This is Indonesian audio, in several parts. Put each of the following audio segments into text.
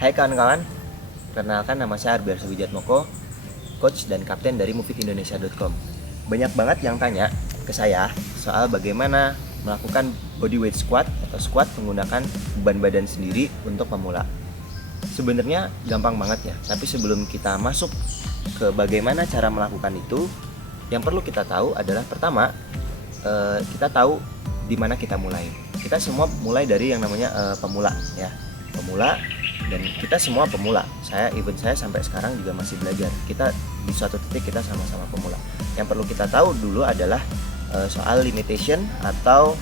Hai kawan-kawan, perkenalkan nama saya Arbiar Subijatmoko, coach dan kapten dari movikindonesia.com. Banyak banget yang tanya ke saya soal bagaimana melakukan bodyweight squat atau squat menggunakan beban badan sendiri untuk pemula. Sebenarnya gampang banget ya, tapi sebelum kita masuk ke bagaimana cara melakukan itu, yang perlu kita tahu adalah pertama, kita tahu di mana kita mulai. Kita semua mulai dari yang namanya pemula ya. Pemula, dan kita semua pemula. Saya sampai sekarang juga masih belajar. Kita di suatu titik kita sama-sama pemula. Yang perlu kita tahu dulu adalah soal limitation atau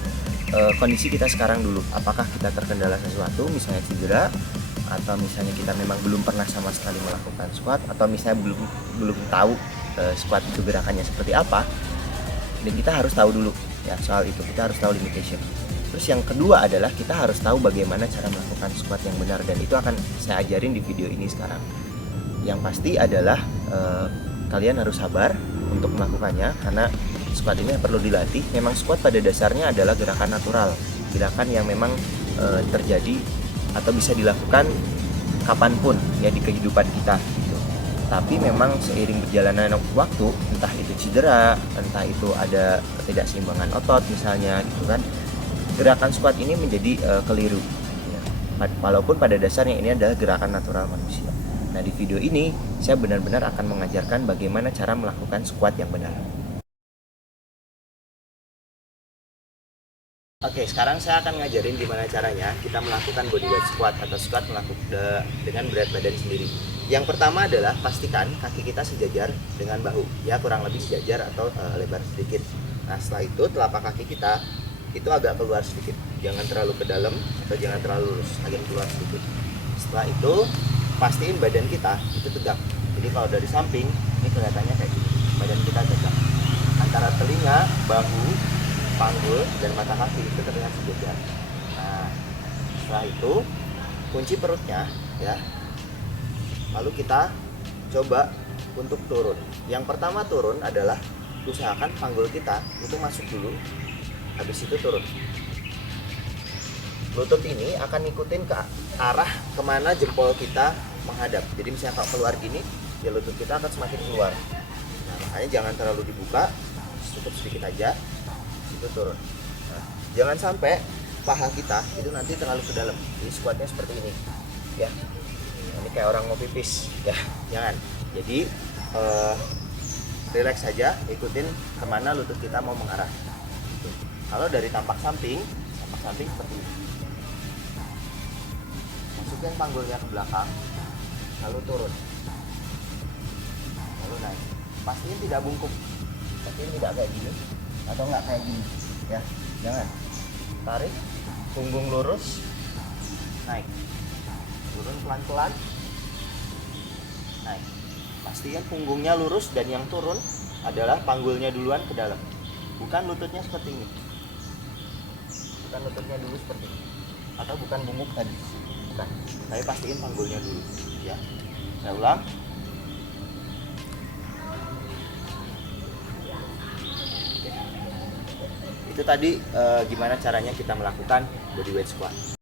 kondisi kita sekarang dulu. Apakah kita terkendala sesuatu, misalnya cedera, atau misalnya kita memang belum pernah sama sekali melakukan squat, atau misalnya belum tahu squat itu gerakannya seperti apa. Dan kita harus tahu dulu ya soal itu. Kita harus tahu limitation. Terus yang kedua adalah kita harus tahu bagaimana cara melakukan squat yang benar, dan itu akan saya ajarin di video ini sekarang. Yang pasti adalah kalian harus sabar untuk melakukannya, karena squat ini perlu dilatih. Memang squat pada dasarnya adalah gerakan natural, gerakan yang memang terjadi atau bisa dilakukan kapanpun ya di kehidupan kita gitu. Tapi memang seiring berjalannya waktu, entah itu cedera, entah itu ada ketidakseimbangan otot misalnya gitu kan, gerakan squat ini menjadi keliru ya. Walaupun pada dasarnya ini adalah gerakan natural manusia. Nah, di video ini saya benar-benar akan mengajarkan bagaimana cara melakukan squat yang benar. Oke, sekarang saya akan ngajarin gimana caranya kita melakukan bodyweight squat atau squat dengan berat badan sendiri. Yang pertama adalah pastikan kaki kita sejajar dengan bahu, ya kurang lebih sejajar atau lebar sedikit. Nah, setelah itu telapak kaki kita itu agak keluar sedikit, jangan terlalu ke dalam atau jangan terlalu lurus, agak keluar sedikit. Setelah itu pastiin badan kita itu tegak. Jadi kalau dari samping ini kelihatannya kayak gini, badan kita tegak. Antara telinga, bahu, panggul, dan mata kaki itu terlihat sejajar. Nah, setelah itu kunci perutnya ya. Lalu kita coba untuk turun. Yang pertama turun adalah usahakan panggul kita itu masuk dulu, habis itu turun. Lutut ini akan ngikutin ke arah kemana jempol kita menghadap. Jadi misalnya kalau keluar gini, ya lutut kita akan semakin keluar. Nah, makanya jangan terlalu dibuka, cukup sedikit aja, itu turun. Nah, jangan sampai paha kita itu nanti terlalu ke dalam. Jadi squatnya seperti ini, ya. Ini kayak orang mau pipis, ya. Jangan. Jadi relax saja, ikutin kemana lutut kita mau mengarah. Kalau dari tampak samping seperti ini. Masukin panggulnya ke belakang, lalu turun, lalu naik. Pastiin tidak bungkuk, pastiin tidak kayak gini atau nggak kayak gini, ya. Jangan. Tarik, punggung lurus, naik, turun pelan-pelan, naik. Pastiin punggungnya lurus dan yang turun adalah panggulnya duluan ke dalam, bukan lututnya seperti ini. Bukan lututnya dulu seperti ini, atau bukan bungkuk tadi, bukan. Tapi pastiin panggulnya dulu, ya. Saya ulang. Itu tadi gimana caranya kita melakukan bodyweight squat.